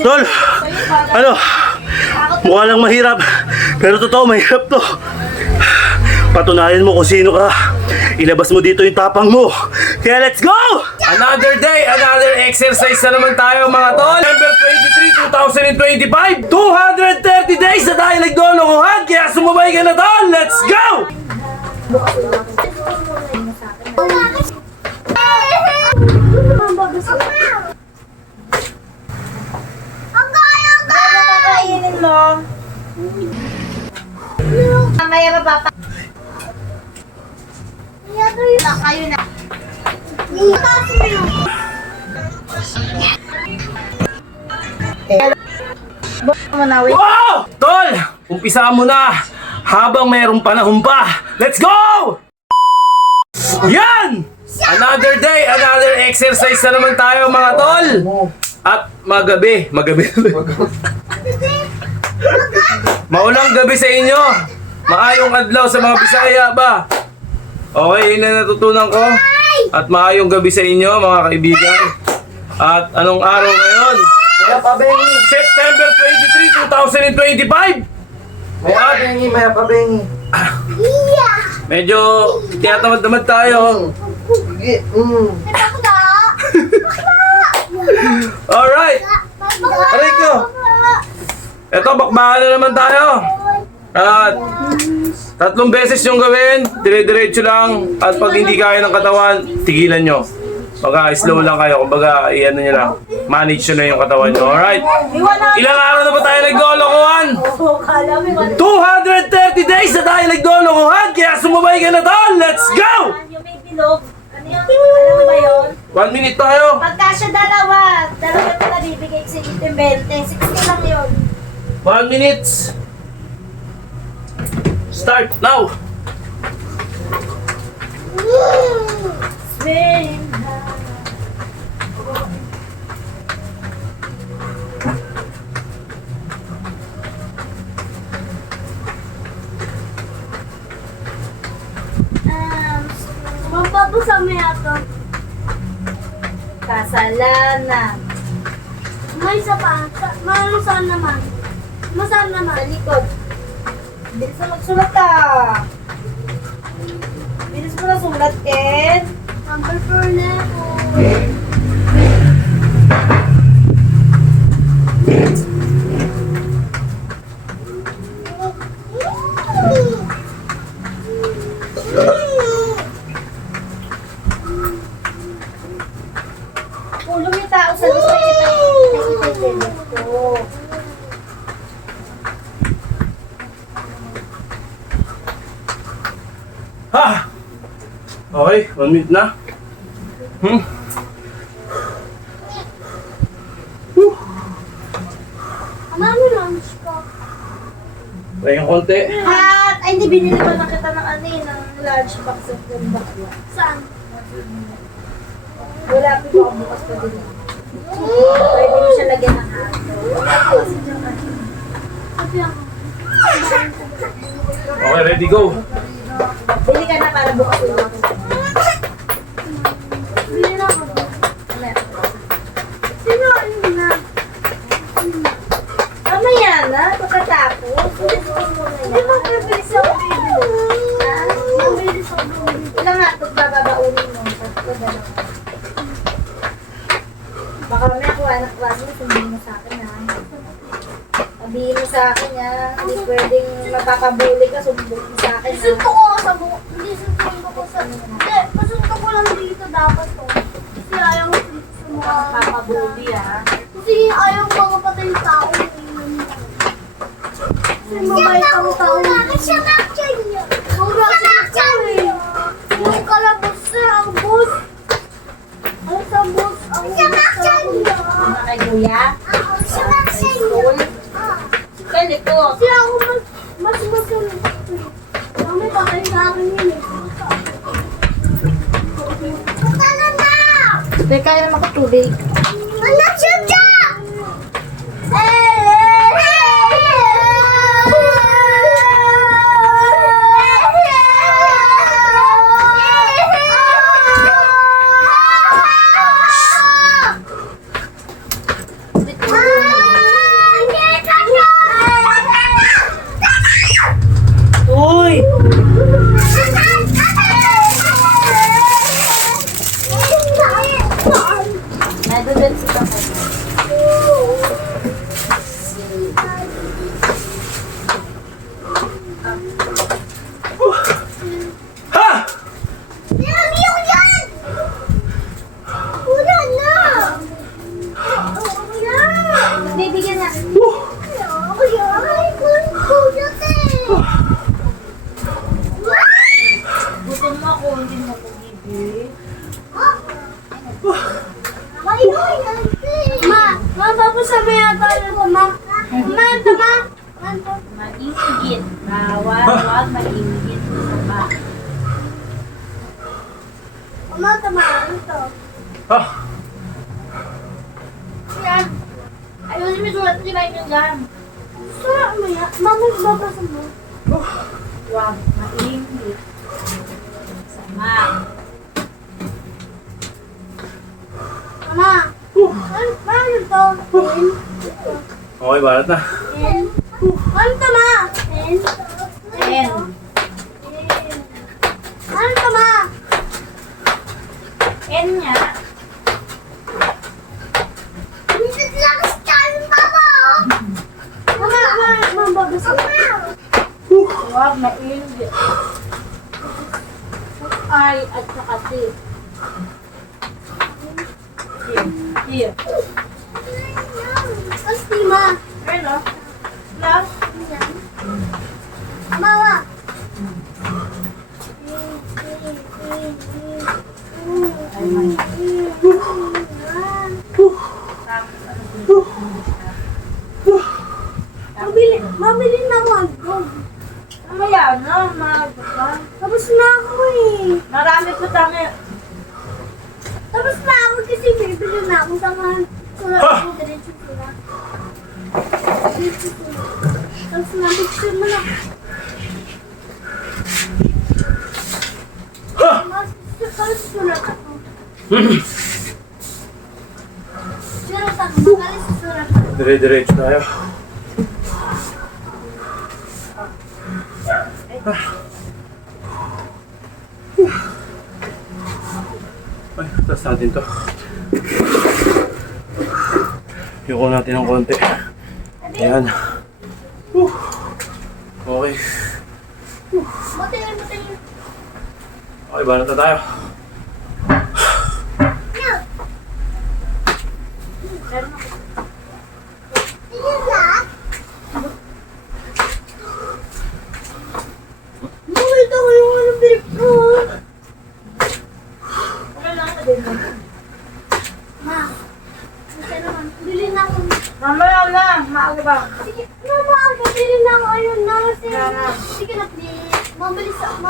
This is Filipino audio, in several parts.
Tol, ano? Mukha lang mahirap, pero totoo, mahirap to. Patunayan mo kung sino ka. Ilabas mo dito yung tapang mo. Kaya let's go! Another day, another exercise na naman tayo mga tol. November 23, 2025. 230 days na tayo naglolokohan. Kaya sumabay ka na tol. Let's go! Kakainin mo. Mamaya mapapa. Kayo na. Wow! Tol, umpisa mo na habang mayroong panahon pa. Let's go! Yan! Another day, another exercise na naman tayo mga tol. At magabi. Maulang gabi sa inyo. Maayong adlaw sa mga Bisaya ba? Okay, yun na natutunan ko. At maayong gabi sa inyo mga kaibigan. At anong araw ngayon? September 23, 2025. Maya pabengi. Medyo tinatamad-tamad tayo. Alright. Aray ko. Eto, bakbakan na naman tayo. At 3 beses yung gawin. Dire-diretso lang. At pag hindi kaya ng katawan, tigilan nyo. Slow lang kayo. Kumbaga, i-ano nyo lang. Manage nyo na yung katawan nyo. Alright. Ilang araw na ba tayo naglolokohan? 230 days na tayo naglolokohan. Kaya sumabay ka na tol. Let's go! Yung may bilog. Ano yun? Alam mo ba yun? 1 minute tayo. Pagka siya dalawa ko na bibigay sa 20. 60 lang yun. 1 minute. Start now. Swim. Magpapasama yato. Kasalanan. May isa pa. Saan naman? Masaan naman? Sa likod. Bilis na magsulat ka. Bilis mo na sulat, Ken. Number 4 na ako. Ulong yung tao sa gusto kita ko. Ha! Okay, 1 minute na. Ano lunch ko? Try yung konti. Ay, hindi binili pa na kita ng ng lunch box of yung bakla. Saan? Wala pa ako bukas pa din. Pwede mo siya lagyan ng ato. Okay, ready, go. Bili ka na para bukas ulit. Bili na ako. Sino ayun na? Mamaya na, pagkatapos. Hindi mo mabilis ako bibili. Mabilis ako bibili. Ilang nga ito bababaunin mo. Baka may ako anak klase mo, sabihin mo sa akin ha. Sabihin mo sa akin ha. Hindi pwedeng mapapabuli ka, sumbong mo sa akin ha. Sunto ko sa buhok. Hindi sunto ko sa... Hindi, pasunto ko lang dito dapat to. Kasi ayaw mo dito sa mga... Mapapabuli ha. Kasi ayaw mga patay tao. Kasi mabait ang tao. Bakit siya nakchay niya? Mura siya nakchay. Yung kalabos sir, ang bus. Ang sa bus. Siya nakchay niya. Kay kuya? Siya nakchay niya. Ganito. Kasi ako mas masalit. Kami patay sa akin yun eh. Patala na! Teka, kaya naman ko tubig. Anak siya siya! din mo kung ibig. Ma, papasabi yata ito, ma. Ma, tama. Mainggit. Huwag mainggit sa ba. Ma, tama. Ano to? Ah! Yan. Ayun, may sulat di ba yung dyan? Sarap mo yan. Mama, babasa mo. Huwag mainggit. Sama. Mama. Ano to? Okay, balat na. Ano to, ma? Ten. Ano to, ma? Ten nga. Minsan lang sa mama. Mama, babasa mo. Huwag mainggit. Ay, at saka si. Here. Asti, ma. Ano? Love? Mama. Mabili na ako agad. Mamaya na, maaga pa. Tapos na ako eh. Marami pa tayo. Tapos na ako kasi bibili na ako sa mga sulat ko diretso sila. Diretso sila. Tapos na picture mo na. Mas sulat ako. Sulat ako. Makalis sulat ako. Dire-diretso tayo. Ay, taas natin to. Yuko natin ng konti. Ayan. Okay. Buti. Okay, banat na tayo. Ayun lahat. Bumili ako yung ano bilik ko. Okay lang na din. Ma, kasi naman, bili na ako. Mamaya na, maaga ba? Sige, mama, bili na ako. Ayun na, kasi. Mama. Sige na, please. Mabilis ako,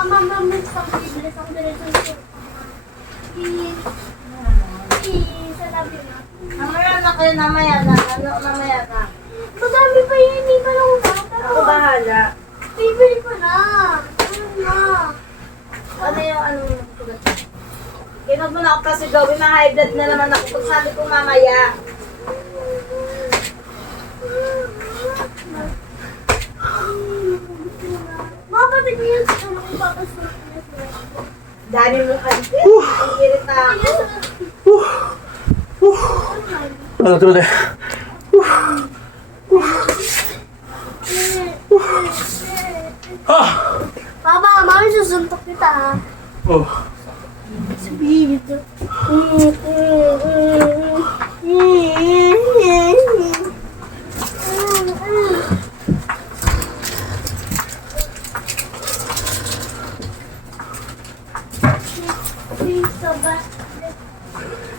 bibilis ako diretso sa please. Please, I love you na. Mamaya na kayo, mamaya na. Mamaya na. Madami pa yun, hindi pa lang ako. Ako bahala. Bibili ko na. Ayun na. Ano yung ano yung sugat? Kinod mo na ako kasi gawin, ma-high blood na naman ako. Pag sabi ko mamaya. Mama, tignan yan sa ano kung papasulat niya sila. Dami mo kasi. Ang irita ako. Ano to tayo? Papa, mami susuntok kita ha. Oh. Sabihin ito.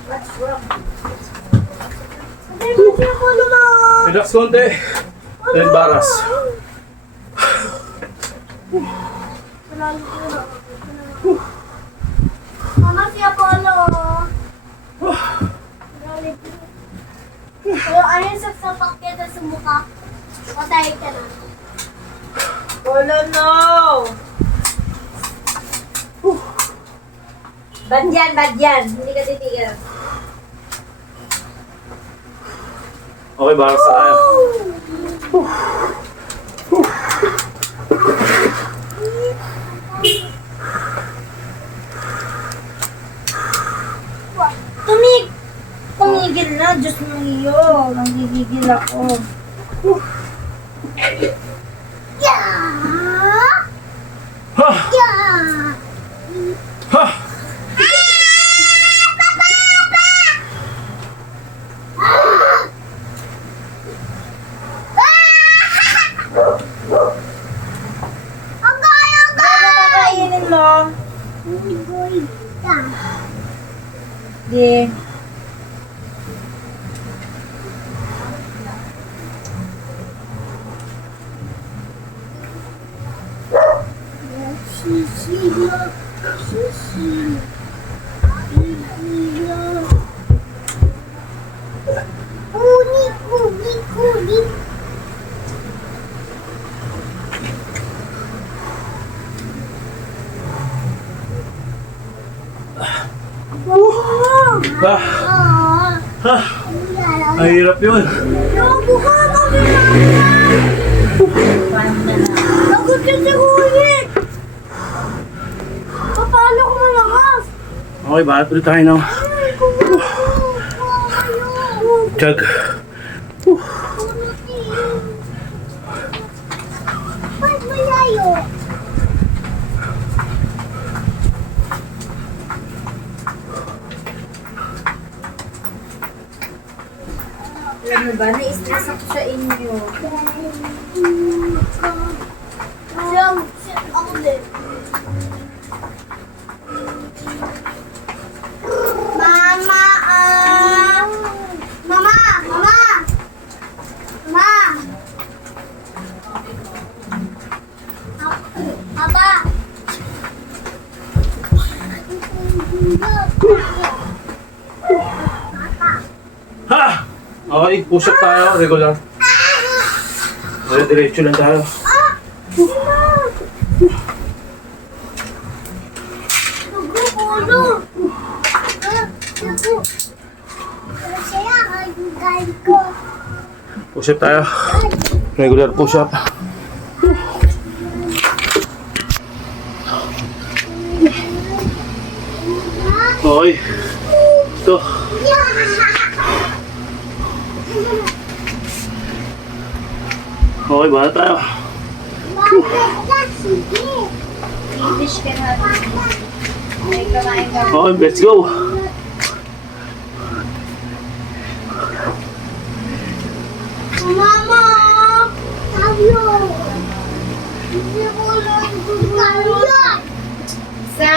What's wrong? Relax konti. Then baras. Mama, si Apollo. Pero ano yung saksapak kita sa mukha? Patay ka na. Polo, no! Bad yan. Hindi ka titigil. Okay, baras na tayo. Tumigil na, Diyos mo iyo. Nanggigigil ako. Yeah! Ha! Yeah! Ha! Ang gaya ka! Ano kakainin mo? Di. Kunik. Ah, mahirap yun. Lagot yun si Kunik. Paano ko malakas? Okay, bakit ulit tayo ng tiyag? Ba't malayo? Ano ba? Na-stress ako sa inyo. Ako din. Mama, Mama! Papa! Ha! Okay, push up tayo, regular. Diretso lang tayo. Push up tayo. Regular push up. Okay. Ito. Okay, bala tayo. Finish ka na. May kamain ka. Okay, let's go. Mama! Tayo! Hindi ko lang tayo! Sa!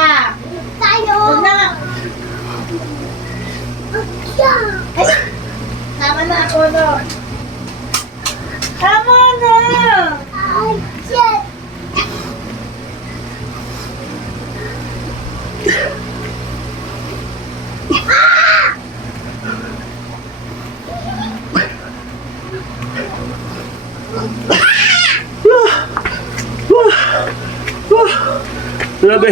Tayo! Huwag na! Ay! Tama na ako, no? Tama na! Ay! Shit! Grabe.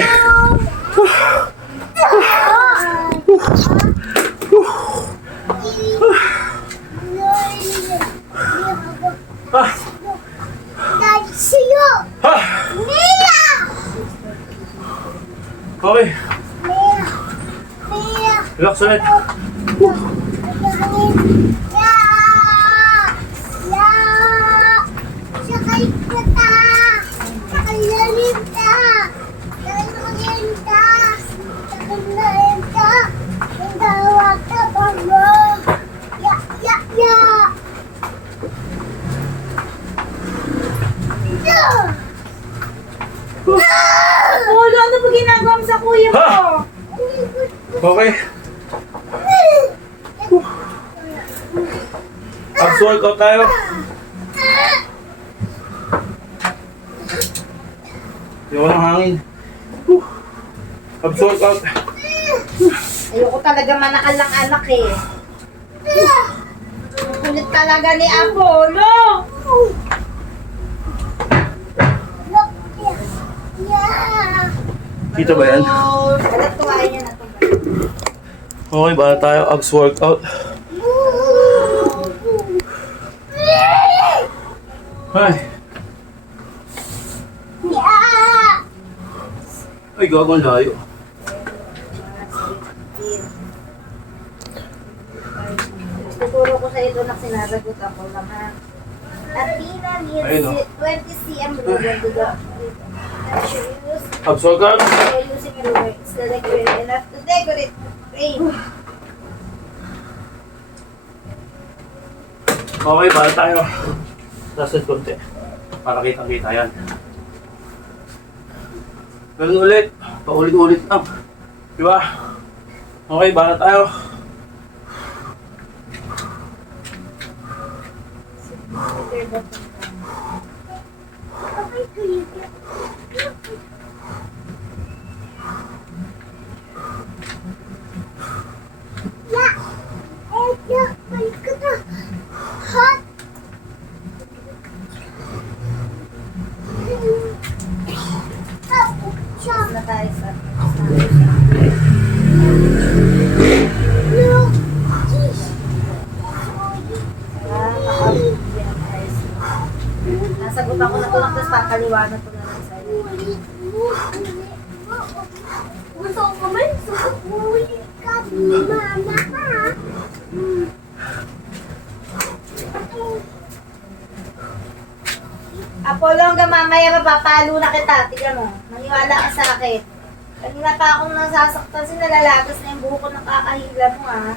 Ah! Dad, sa'yo! Ha! Mia! Okay, Mia! relax ulit. Sakay kita! Sakay na rin ka! Sakay na rin ka! Sakay na rin ka! Ang tawag ka pa mo! Ya! Ya! Ya! Polo, ano ba ginagawa mo sa kuya mo? Ha! Okay. Abs workout tayo. Yung walang hangin. Abs workout. Ayoko talaga manakal ng anak eh. Ang kulit talaga ni Apollo. Yeah! Kita ba yan? Balat tuwain niya na ito. Okay, bala tayo. Abs workout. Ay. Yeah! Ay, gagawin layo. Tuturo ko sa ito na sinasagot ako lang ha. Athena needs Ayun, oh. 20 cm ruler to the use Abs workout. using a ruler. It's the decorate enough to decorate frame. Okay, bala tayo. Tapos konti. Para kitang-kita yan. Ganun ulit. Paulit-ulit lang. Di ba? Okay, bala tayo. Okay, kuya. Yeah. Yeah, my God. Hot. Na tayo sa... Look. Nasagutan ko na ito lang, tapos papaliwanag ko na lang sa'yo. Gusto ko naman, sukukulit ka, mama ka. Apollo, hanggang mamaya mapapalo na kita. Tignan mo, maniwala ka sa akin. Kanina pa akong nasasaktan, sinalalagas na yung buho ko ng kakahila mo, ha?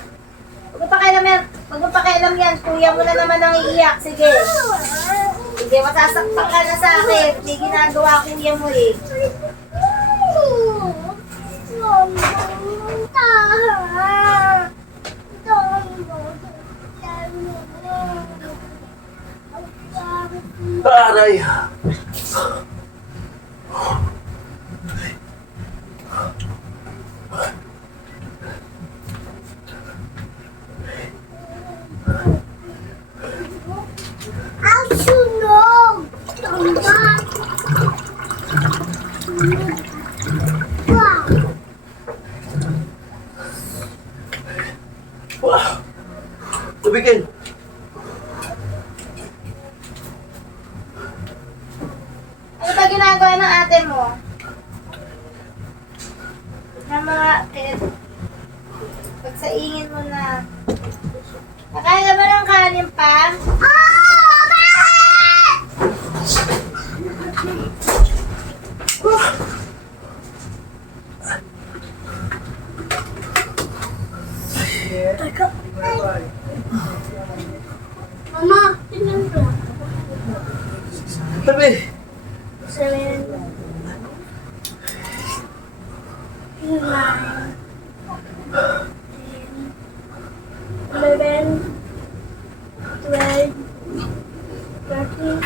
Huwag mo pakialam yan. Huwag mo pakialam yan. Kuya mo na naman ang iiyak. Sige. Sige, masasaktan ka na sa akin. May ginagawa kuya mo eh. Aray! Ang sunog! Tama! Wow! Wow! Tubigin! Ano ba ginagawa ng ate mo? Na mga pagsaingin mo na. Nakain ka ba ng kanin pa? Mama, tingnan ko. Tabi! 7, 9, 11, 12, 13,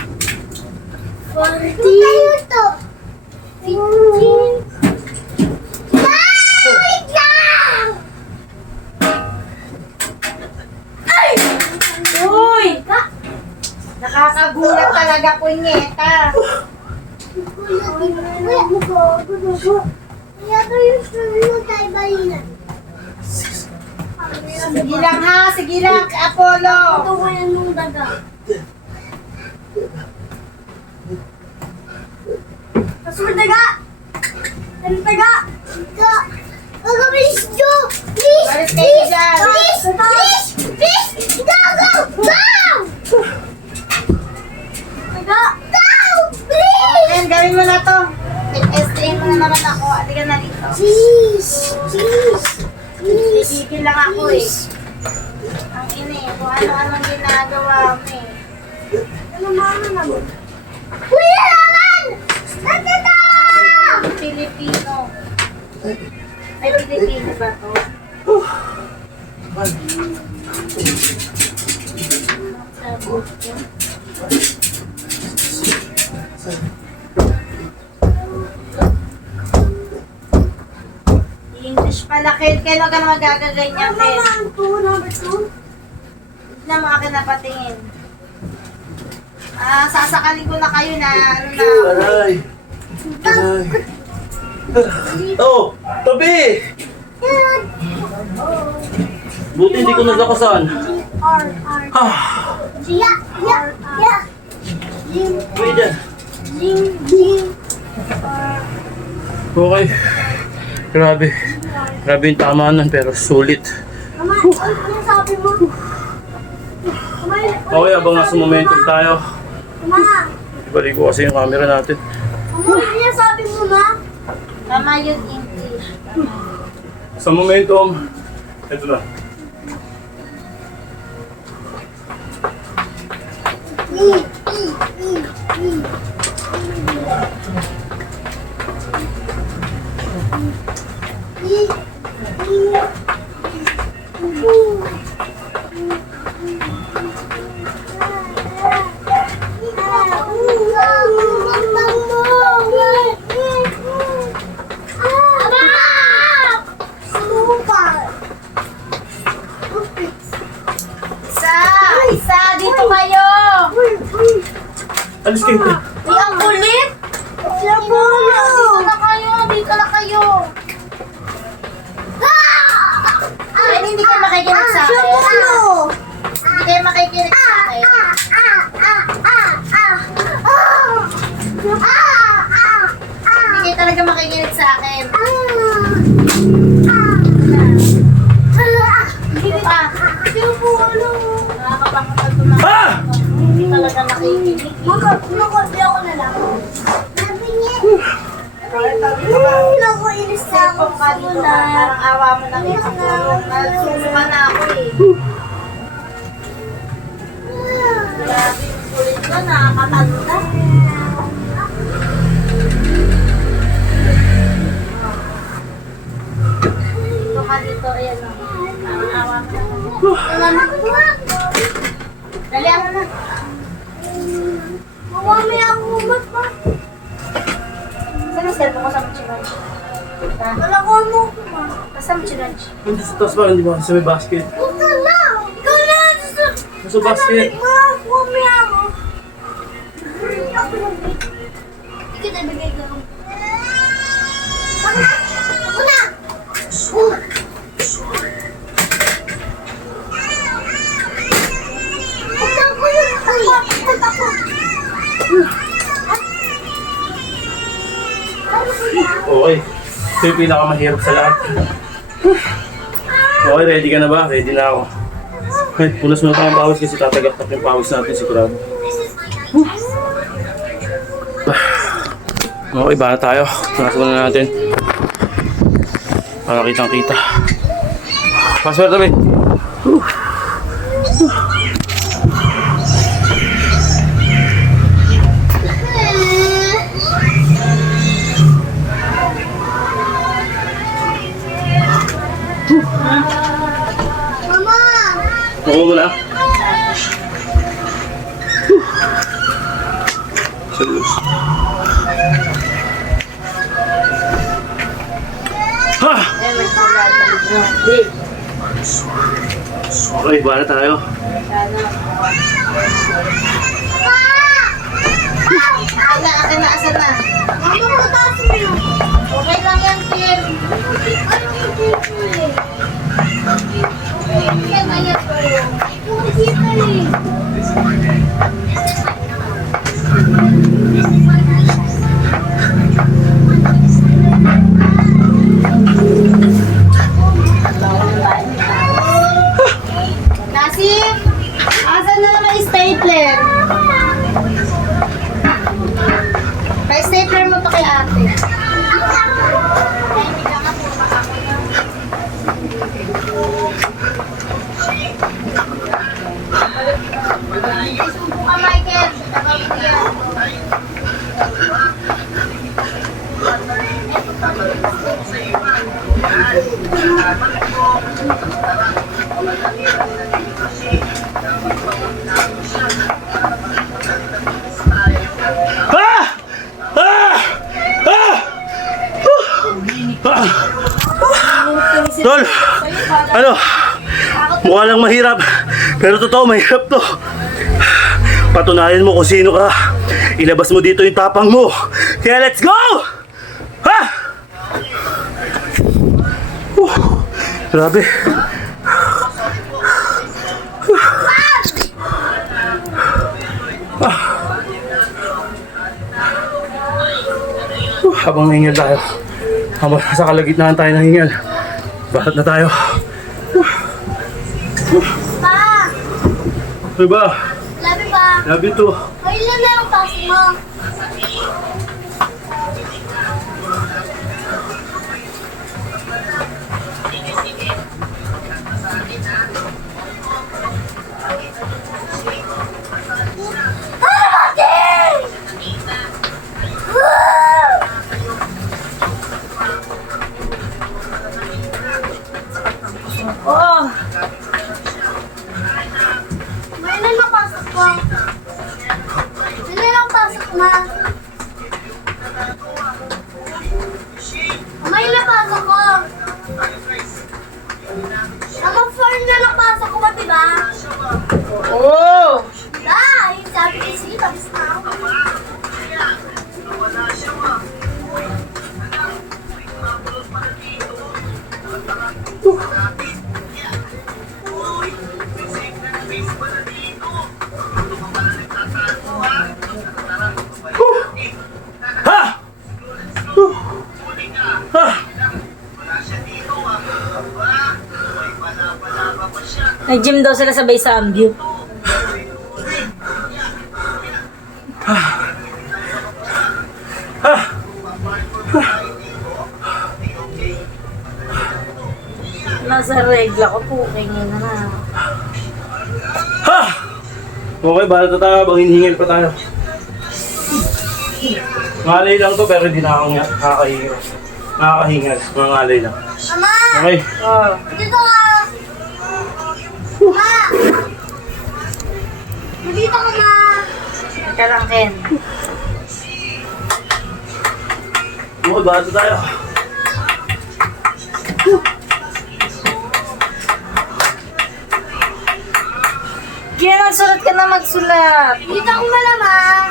14, 15, Uy! Nakakagulat talaga, punyeta. Sige lang ha, sige lang, Apollo. Ito ko yan nung daga. Kasunod daga! Ano daga? Daga! Daga, please, do! Please! Balis kayo dyan. Please! Please! Please! Go! Go! Go! Daga! Go! Please! Ayan, gawin mo na to. Test-test mo na naman ako. Halika na dito. Please! Please! Please! Bibigil lang ako eh. Ang ina eh, kung ano-anong ginagawa mo eh. Ano mama naman? Kuya naman! Natata! Pilipino. Ay, Pilipino ba to? Sabot ko. English pala, Ken. Kailan ka na magagaganyan, Ken? Number 2? Huwag na mga kinapatingin. Sasakalin ko na kayo na ano na. Aray! Aray! Oh! Tabi! Buti hindi ko nalakasan. R. Ah! Yeah, yeah, yeah. Jim, Uy dyan. Jim. Okay. Grabe. Grabe yung tamanan pero sulit. Mama, ano sabi mo? Okay, abang nasa momentum tayo. Mama, Ibalik ko kasi yung camera natin. ano sabi mo, ma? Tama yun, English. Sa momentum, ito na. Isa, dito kayo. Alis kayo. Uy, ang kulit. Dito na kayo, dito na kayo. Kaya hindi kayo makikinig sa akin. Hindi kayo makikinig sa akin. Hindi kayo talaga makikinig sa akin. Dito pa. Nakakapangkapag tumakas. Ah! Hindi talaga nakikinig. Makopi ako na lang. Cellphone ka dito ka. Parang awa mo na rin siguro. Nagsusuka na ako eh. Grabe yung kulit ko. Nakakatanda. Dito ka dito. Ayan o. Parang awa mo na. Dali ako na. Mawami ako umat pa. Saan ang cellphone ko sa Muchinaj? Wala ko ano ko pa. Basta Muchinaj. Hindi sa taas parang di ba sa may basket. Huwag ka lang. Ikaw na. Nasa basket. Mawami ako. Hindi kita bigay ka. Ako na. Okay. Ito yung pinakamahirap sa lahat. Okay, ready ka na ba? Ready na ako. Okay, punas mo na tayong pawis kasi tatagak yung pawis natin sigurado. Okay, ba na tayo? Punas mo na natin. Para kitang kita. Paswerte tabi. Mama! Makuha mo na. Serious. Ha! Eh, magkalaban na. Di. Okay, ba na tayo? Akin na, asan na? Mama, mataas mo yun. Okay lang yan, Kim. Anong hindi eh? Kaya maya ko yun. Hindi kita eh. Nasib, asan na naman yung stapler? May stapler mo to kay ate. Isubo ka, Michael. Tawag mo yan. Ah! Ah! Ah! Ah! Tol, ano? Mukha lang mahirap, pero totoo mahirap to. Patunayan mo kung sino ka. Ilabas mo dito yung tapang mo. Kaya let's go! Ha? Grabe. Habang nahingal tayo, habang sa kalagitnaan tayo nahingal, bahat na tayo. Pa! Ano ba? Labi pa! Love you too. Kailan na yung taas mo? Nag-gym daw sila sabay sa Amgyup. Nasa regla ko po, kingin na. Ha! Okay, bahala tayo habang hinihingil pa tayo. Ngalay lang to pero hindi na ako nakakahingal. Nakakahingal, mga ngalay lang. Mama! Okay. Oh. Dito ka! Ma! Dito ka, ma! Ika lang, Ken. Okay, bahala tayo. Ken, magsulat ka na magsulat. Dito ako malamang!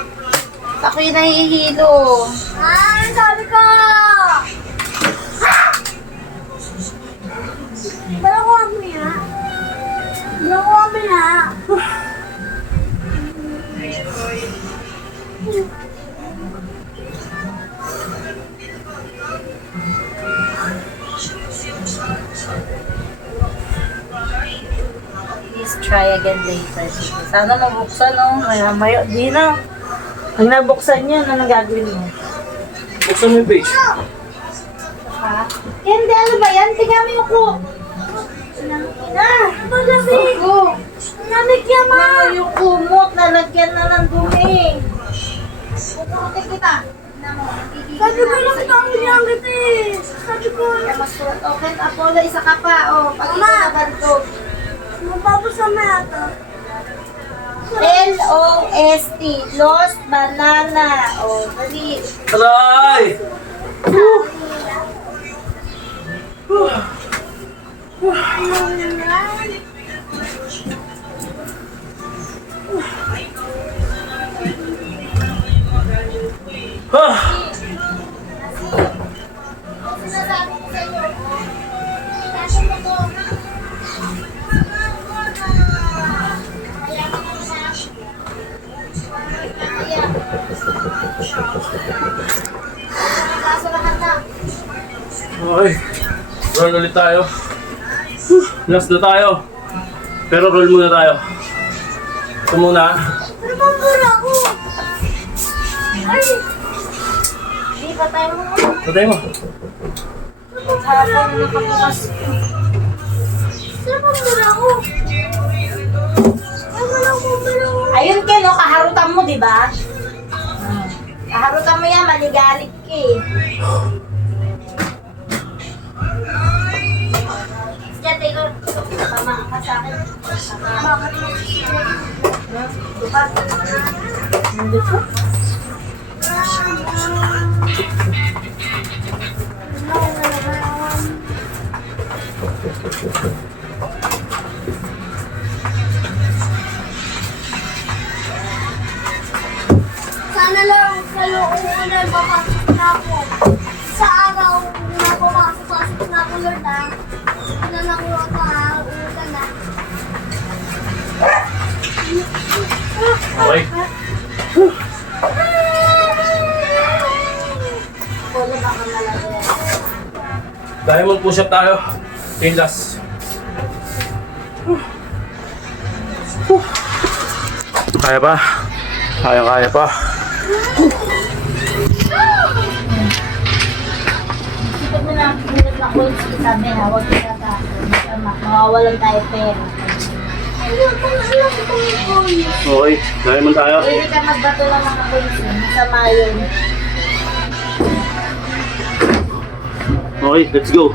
Ako'y nahihilo. Ah, sabi ko! Dalawa mo yan. Dalawa mo yan. Please try again later. Sana mabuksan, no? Maya, di na. Pag nabuksan yun, ano gagawin mo? Buksan mo yung page. Ha? Hindi, ano ba yan? Tingnan mo yung ko. Na! Malamig! Oh, Malamig yan, ma! ano yung kumot? Nalagyan na ng dumi. Puputin kita. Tingnan mo, magigigil Sabi ko na lang sa tao inyo. niya kita eh. Sabi ko, Kaya magsulat. Okay, Apollo, isa ka pa. Oh, pag ito Mama. na bantog. mapapasa na yata. L-O-S-T. Lost banana. Oh, dali. Aray! Ha! Sinasabi ko sa inyo, sabi mo to. Kaso lahat na. Okay. Roll ulit tayo. Last na tayo. Pero roll muna tayo. Ito muna. Ano bang mura ko? Ay! Hindi pa tayo mo. Patay mo. Harapan na nakabukas. Ano bang mura ko? Ano lang kung mura ko? Ayun, Ken, no? Kaharutan mo, di ba? Kaharutan mo yan, maligalit ka eh. Diyan, tayo. Tamaan ka sa akin. Bakit mo? Dupat. Hindi po. Sana lang kayo uulan, papasok na ako. Sa araw na pumasok na ako, Lord, ha? Ano lang ako, uulan na. Okay. Polo baka malagyan. Diamond push-up tayo. Okay, last. Kaya pa? Kaya pa. Sikap mo na pinag na coins sabi ha, huwag kita ka. Mawawalan tayo pera. Ayun, kung alam ko kung ito. Okay, diamond tayo. Pwede ka magbato lang ng coins eh. Masama yun. Okay, let's go.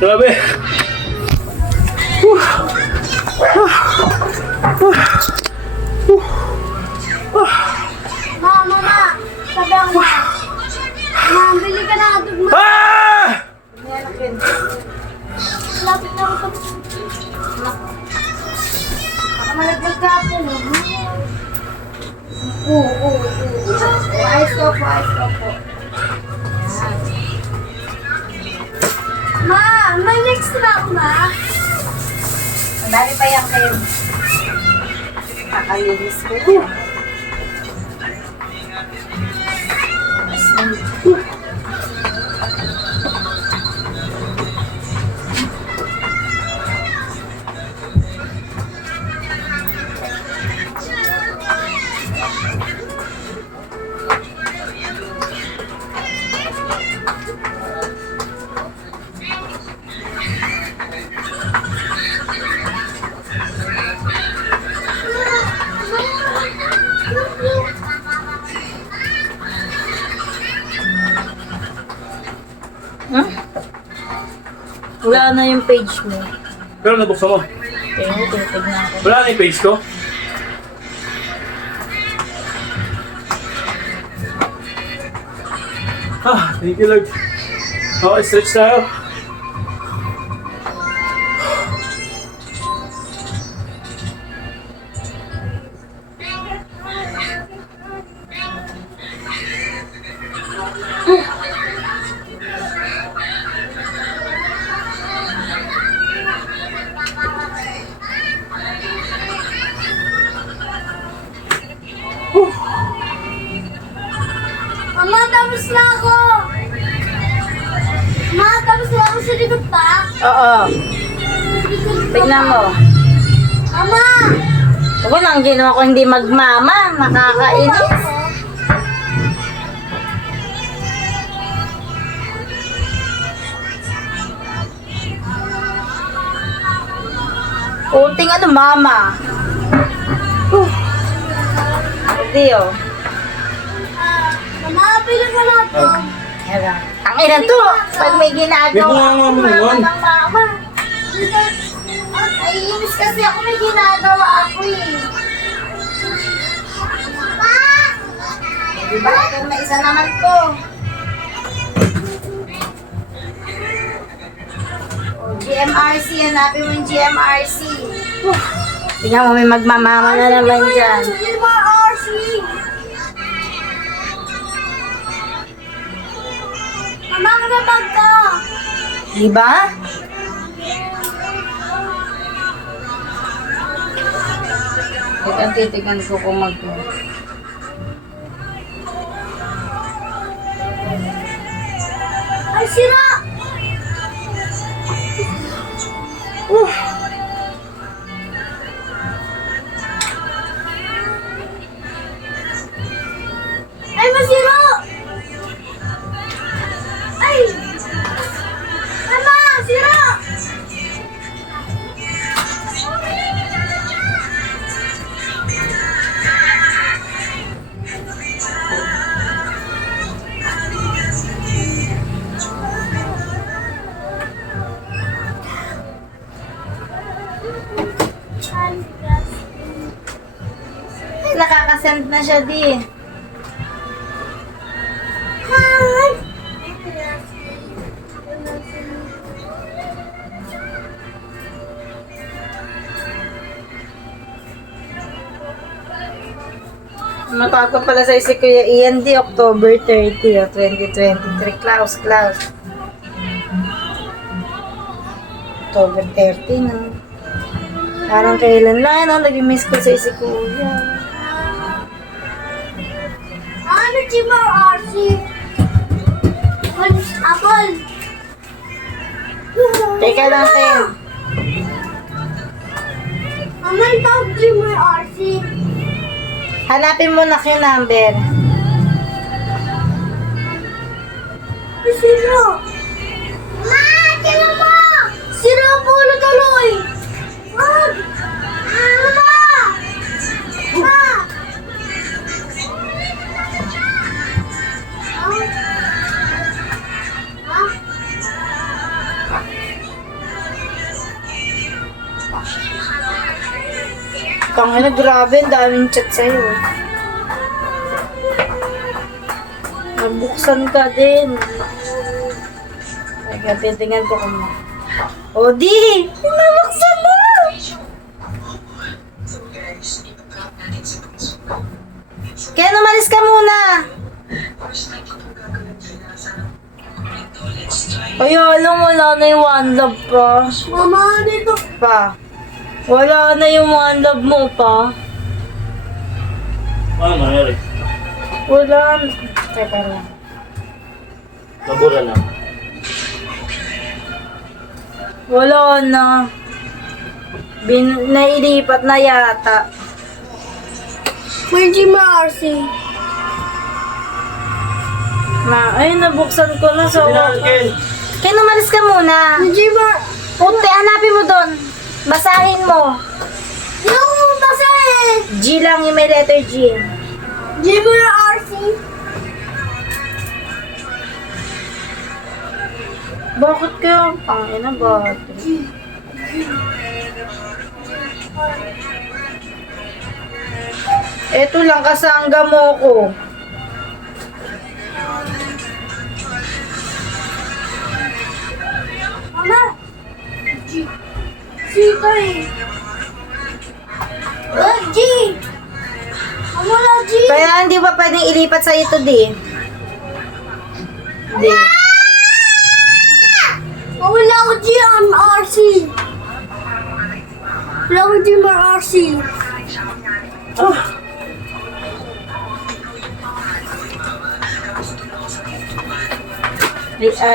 Grabe. Mama, Sabi ako, ma. Ma, bili ka na atog, ma. Ah! May anak yun. Lapit na ako. Baka malaglag ka po. Oo. Ayos ko po. Ma, may next na ako, ma. Ang dami pa yan kayo. Kakalinis ko. Wala na yung page mo. Pero nabuksan mo. Kaya mo, tinitignan ko. Wala na yung page ko. Thank you Lord. Okay, stretch tayo. Mama, tapos na ako. Ma, tapos na ako sa likod pa. Oo. Tignan mo. Mama! Ako lang ginawa ko hindi magmama. Nakakainis. Kunting ano, mama. Hindi oh. Mama, pili ka na ito. Ang ina to. Pag may ginagawa. May bunganga mo naman. ng mama. Ay, inis kasi ako may ginagawa ako eh. Diba? Ito na isa naman to. GMRC, hanapin mo yung GMRC. Tingnan mo, may magmamama na naman dyan. Yung mga RC. Mama, kapag ka. Diba? Ito ang titigan ko kung Ay, sira! Ay, masira! Ay! Mama, sira! Ay, nakakasend na siya di. Hi! Matapos pala sa si Kuya Ian di October 30, 2023. Klaus. October 30 na. Parang kailan lang, no? Nag-miss ko sa si Kuya. Ano, Jimmer RC? Apple! Teka lang, Tim. Mama, ito ang Jimmer RC. Hanapin mo na yung number. Sino? Ma, sino mo? Sino po na tuloy? Wag! Mama! Ma! Tangina, grabe, ang daming chat sa'yo. Nabuksan ka din. Teka, titingnan ko kung... O di! Nabuksan na! Kaya umalis ka muna! Ay, alam, wala na yung one love pa. Mama, dito. Pa. Wala na yung one love mo pa. Ano nangyari? Wala na. Teka lang. Nabura na. Wala na. Nailipat na yata. Pwede Marcy. Ay, nabuksan ko na sa Ken. Kaya umalis ka muna. Pwede Puti, hanapin mo doon. Basahin mo. yung basahin. G lang yung may letter G. Jimmer RC. Bakit kaya? Pangina ba? Eto lang kasangga mo ko. Mama. G. Sito eh. G. Mama na G. Kaya hindi ba pwedeng ilipat sa ito, di? Di. Wala ko G ang RC. Wala ko G ang RC.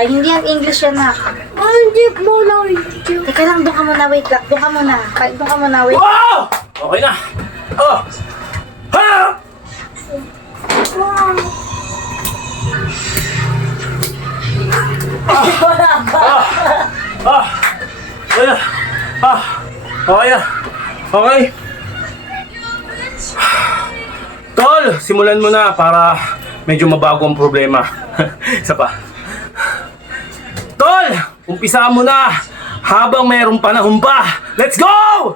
Hindi ang English yan na. Hindi mo lang G. Teka lang, doon ka muna, wait lang. Doon ka muna. Doon ka muna, wait. Wow! Okay na. Oh! Ha! Wow. Okay na. Okay na. Okay. Tol, simulan mo na para medyo mabago ang problema. Isa pa. Tol, umpisaan mo na habang mayroong panahon pa. Let's go!